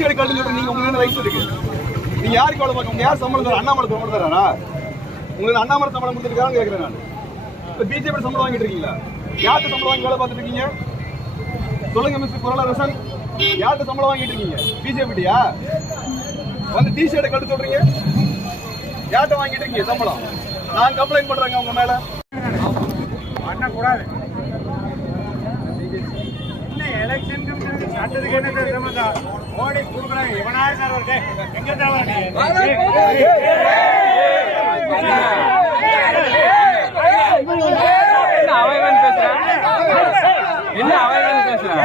எடுக்காதுன்னு சொல்ற நீங்க உங்களுக்கு என்ன ரைட்ஸ் இருக்கு நீங்க யாருக்கு வேலை பார்க்க யார் சம்பளம் தர அண்ணாமலை சம்பளம் தராரா உங்களுக்கு அண்ணாமலை சம்பளம் கொடுத்துருக்கான்னு கேட்கிறேன் நான் இப்போ பிஜேபி சம்பளம் வாங்கிட்டு இருக்கீங்களா யார்கிட்ட சம்பளம் வாங்கி வேலை பார்த்துட்டு இருக்கீங்க சொல்லுங்க மிஸ்டர் குரலா ரசன் யார்கிட்ட சம்பளம் வாங்கிட்டு இருக்கீங்க பிஜேபிட்டியா வந்து டி ஷர்ட்டை கட்டு சொல்றீங்க யார்கிட்ட வாங்கிட்டு இருக்கீங்க சம்பளம் நான் கம்ப்ளைண்ட் பண்றேங்க உங்க மேல அண்ணா என்ன எலெக்ஷன் கமிஷனுக்கு சட்டத்துக்கு என்ன சம்பந்தம் மோடி கொடுக்குறாங்க இவனாய சார் வருது எங்க என்ன அவைவன் பேசுறான் என்ன அவைவன் பேசுறான்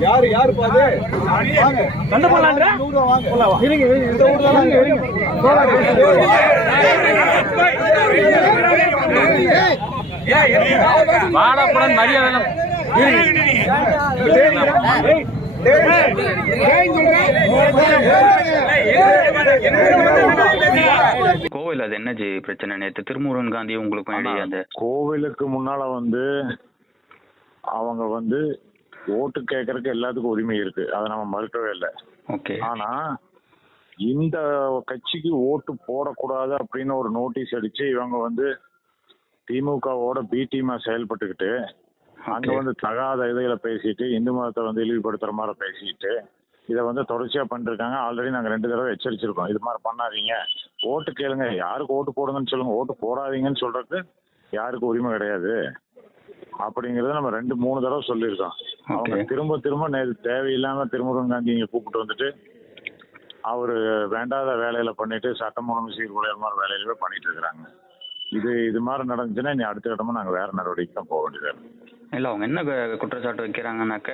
யாரு யாரு பாது வாங்க. கண்டு போலான்ற இருங்க இந்த ஊர்ல இருங்க. இருங்க. வாழப்புடன் மரியாதை கோவில் அது என்ன பிரச்சனை? நேத்து திருமுருகன் காந்தி உங்களுக்கு இடையே அந்த கோவிலுக்கு முன்னால வந்து அவங்க வந்து ஓட்டு கேட்கறதுக்கு எல்லாத்துக்கும் உரிமை இருக்கு. அதை நம்ம மறுக்கவே இல்லை. ஓகே. ஆனா இந்த கட்சிக்கு ஓட்டு போடக்கூடாது அப்படின்னு ஒரு நோட்டீஸ் அடிச்சு இவங்க வந்து திமுகவோட பி டீமா செயல்பட்டுக்கிட்டு அங்க வந்து தகாத இதுகளை பேசிட்டு இந்து மதத்தை வந்து இழிவுபடுத்துற மாதிரி பேசிட்டு இதை வந்து தொடர்ச்சியா பண்ணிருக்காங்க. ஆல்ரெடி நாங்க ரெண்டு தடவை எச்சரிச்சிருக்கோம். இது மாதிரி பண்ணாதீங்க. ஓட்டு கேளுங்க. யாருக்கு ஓட்டு போடுங்கன்னு சொல்லுங்க. ஓட்டு போடாதீங்கன்னு சொல்றதுக்கு யாருக்கு உரிமை கிடையாது. அப்படிங்கறத நம்ம ரெண்டு மூணு தடவை சொல்லியிருக்கோம். அவங்க. திரும்ப திரும்ப நேற்று தேவையில்லாம திருமுருகன் காந்தி இங்க கூப்பிட்டு வந்துட்டு அவரு வேண்டாத வேலையில பண்ணிட்டு சட்டம் ஒழுங்கு சீர்குலையர் மாதிரி வேலையிலவே பண்ணிட்டு இருக்கிறாங்க இது இது மாதிரி நடந்துச்சுன்னா இனி அடுத்த கட்டமா நாங்க வேற நடவடிக்கை தான் போக வேண்டியதா இருக்கு. இல்ல அவங்க என்ன குற்றச்சாட்டு வைக்கிறாங்கன்னாக்க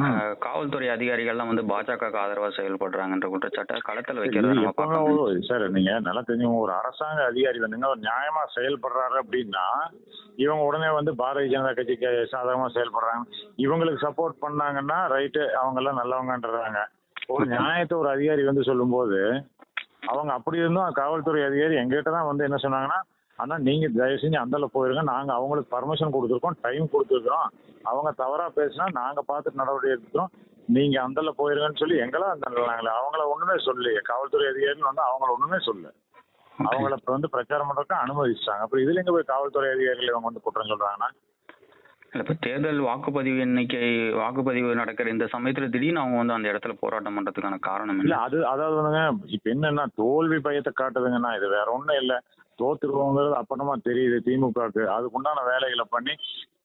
அஹ், காவல்துறை அதிகாரிகள்லாம் வந்து பாஜக ஆதரவா செயல்படுறாங்கன்ற குற்றச்சாட்டை களத்துல வைக்கிறத சார் நீங்க நல்லா தெரிஞ்சவங்க ஒரு அரசாங்க அதிகாரி வந்துங்க ஒரு நியாயமா செயல்படுறாரு அப்படின்னா இவங்க உடனே வந்து பாரதிய ஜனதா கட்சிக்கு சாதகமா செயல்படுறாங்க. இவங்களுக்கு சப்போர்ட் பண்ணாங்கன்னா ரைட்டு அவங்க எல்லாம் நல்லவங்கன்றாங்க ஒரு நியாயத்தை ஒரு அதிகாரி வந்து சொல்லும்போது அவங்க அப்படி இருந்தும் காவல்துறை அதிகாரி எங்ககிட்ட தான் வந்து என்ன சொன்னாங்கன்னா ஆனா நீங்க தயவு செஞ்சு அந்தல போயிருங்க. நாங்க அவங்களுக்கு பர்மிஷன் கொடுத்துருக்கோம். டைம் கொடுத்துருக்கோம் அவங்க தவறா பேசினா நாங்க பார்த்துட்டு நடவடிக்கை எடுத்துக்கிறோம். நீங்க அந்தல போயிருங்கன்னு சொல்லி எங்களாம் அந்த நாங்களே அவங்கள ஒண்ணுமே சொல்லலையே. காவல்துறை அதிகாரிகள் வந்து அவங்கள ஒண்ணுமே சொல்லல. அவங்கள இப்ப வந்து பிரச்சாரம் பண்றதுக்கு அனுமதிச்சிட்டாங்க. அப்புறம் இதுல எங்க போய் காவல்துறை அதிகாரிகள் இவங்க வந்து குற்றம் சொல்றாங்கன்னா? இப்ப தேர்தல் வாக்குப்பதிவு எண்ணிக்கை வாக்குப்பதிவு நடக்கிற இந்த சமயத்துல திடீர்னு அவங்க வந்து அந்த இடத்துல போராட்டம் பண்றதுக்கான காரணம் இல்ல அது அதாவது வந்துங்க இப்ப என்னன்னா தோல்வி பயத்தை காட்டுதுங்கன்னா இது வேற ஒண்ணும் இல்ல. தோத்துருவோங்கிறது அப்பனமா தெரியுது திமுகவுக்கு. அதுக்குண்டான வேலைகளை பண்ணி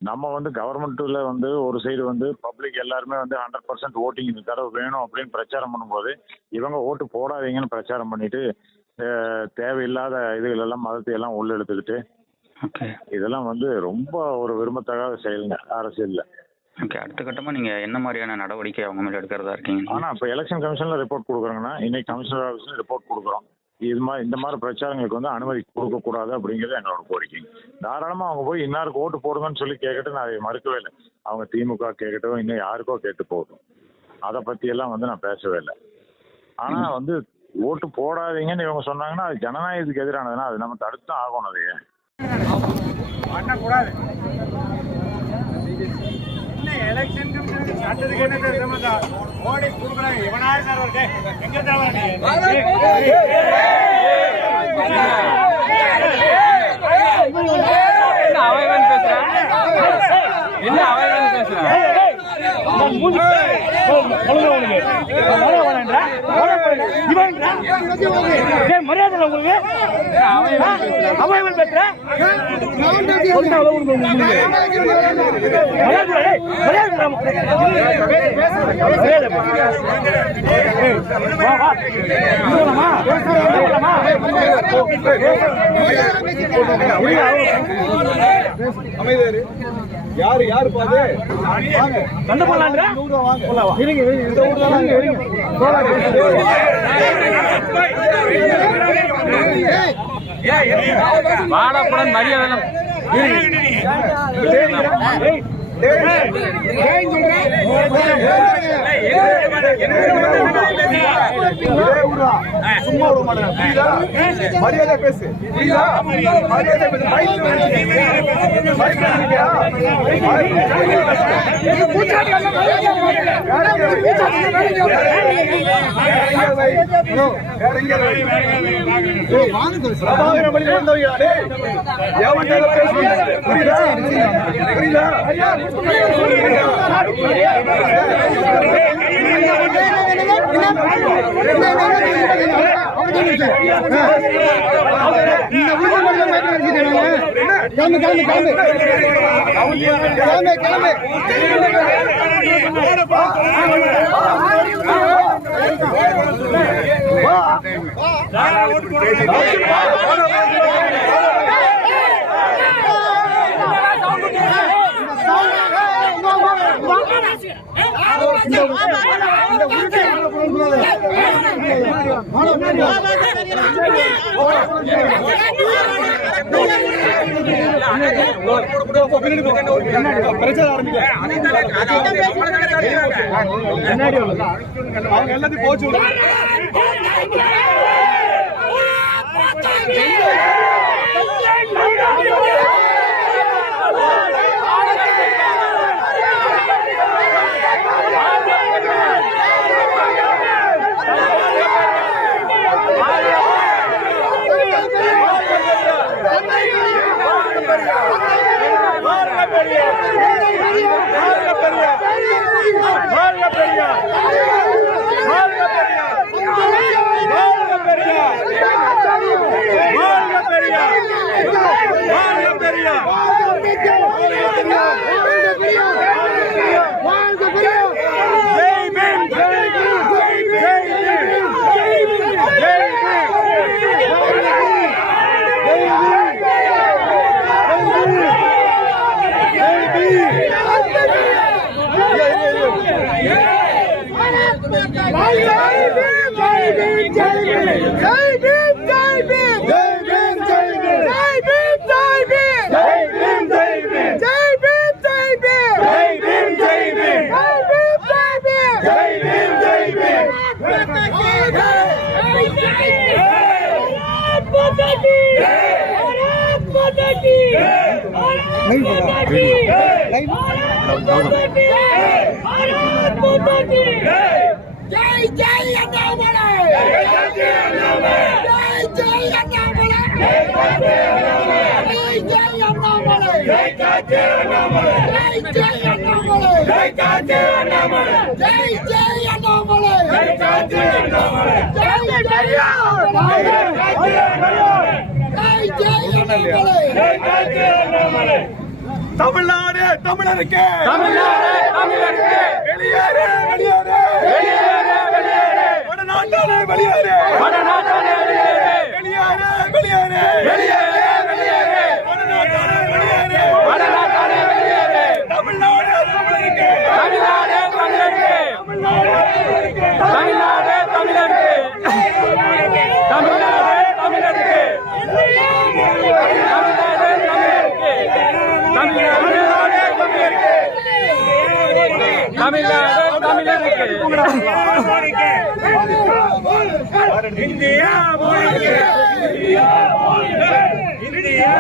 நம்ம வந்து கவர்மெண்ட்ல வந்து ஒரு சைடு வந்து பப்ளிக் எல்லாருமே வந்து ஹண்ட்ரட் பர்சன்ட் ஓட்டிங் இந்த தடவை வேணும் அப்படின்னு பிரச்சாரம் பண்ணும்போது இவங்க ஓட்டு போடாதீங்கன்னு பிரச்சாரம் பண்ணிட்டு தேவையில்லாத இதுகள் எல்லாம் மதத்தை எல்லாம் உள்ள எடுத்துக்கிட்டு இதெல்லாம் வந்து ரொம்ப ஒரு விரும்பத்தகாத செயலுங்க அரசியல்ல. ஓகே அடுத்த கட்டமா நீங்க என்ன மாதிரியான நடவடிக்கை அவங்க மேல எடுக்கிறதா இருக்கீங்க? ஆனா இப்ப எலெக்ஷன் கமிஷன்ல ரிப்போர்ட் கொடுக்குறாங்கன்னா இன்னைக்கு கமிஷனர் ஆஃபீஸ்ல ரிப்போர்ட் கொடுக்குறோம். இது மாதிரி இந்த மாதிரி பிரச்சாரங்களுக்கு வந்து அனுமதி கொடுக்க கூடாது அப்படிங்கிறது என்னோட கோரிக்கை. தாராளமா அவங்க போய் இன்னாருக்கு ஓட்டு போடுங்கன்னு சொல்லி கேட்கட்டும் நான் அதை மறுக்கவே இல்லை. அவங்க திமுக கேட்கட்டும் இன்னும் யாருக்கோ கேட்டு போகட்டும். அதை பத்தி எல்லாம் வந்து நான் பேசவே இல்லை. ஆனா வந்து ஓட்டு போடாதீங்கன்னு இவங்க சொன்னாங்கன்னா அது ஜனநாயகத்துக்கு எதிரானதுன்னா அது நம்ம தடுத்து ஆகணும் அதையே. பண்ணக்கூடாது என்ன எலெக்ஷன் கமிஷனுக்கு சட்டத்துக்கு என்ன சம்பந்தம் மோடி கொடுக்குறாங்க இவனாய அமைதாரு யாரு யாரு பாது இந்த ஊர்ல இருங்க வாடப்புடன் மரியாதை சும்மா விட மாட்டேன் கிளம்பு கிளம்பு. பிரச்சனை ஆரம்பிக்க அவங்க போச்சு Jai Jai தமிழ்நாடு தமிழருக்கு. தமிழ்நாடு தமிழருக்கு. வெளியேறு வெளியேறு. வெளியேறு வெளியேறு. வடநாட்டானே வெளியேறு. வடநாட்டானே தமிழ்நாடு தமிழருக்கு. India India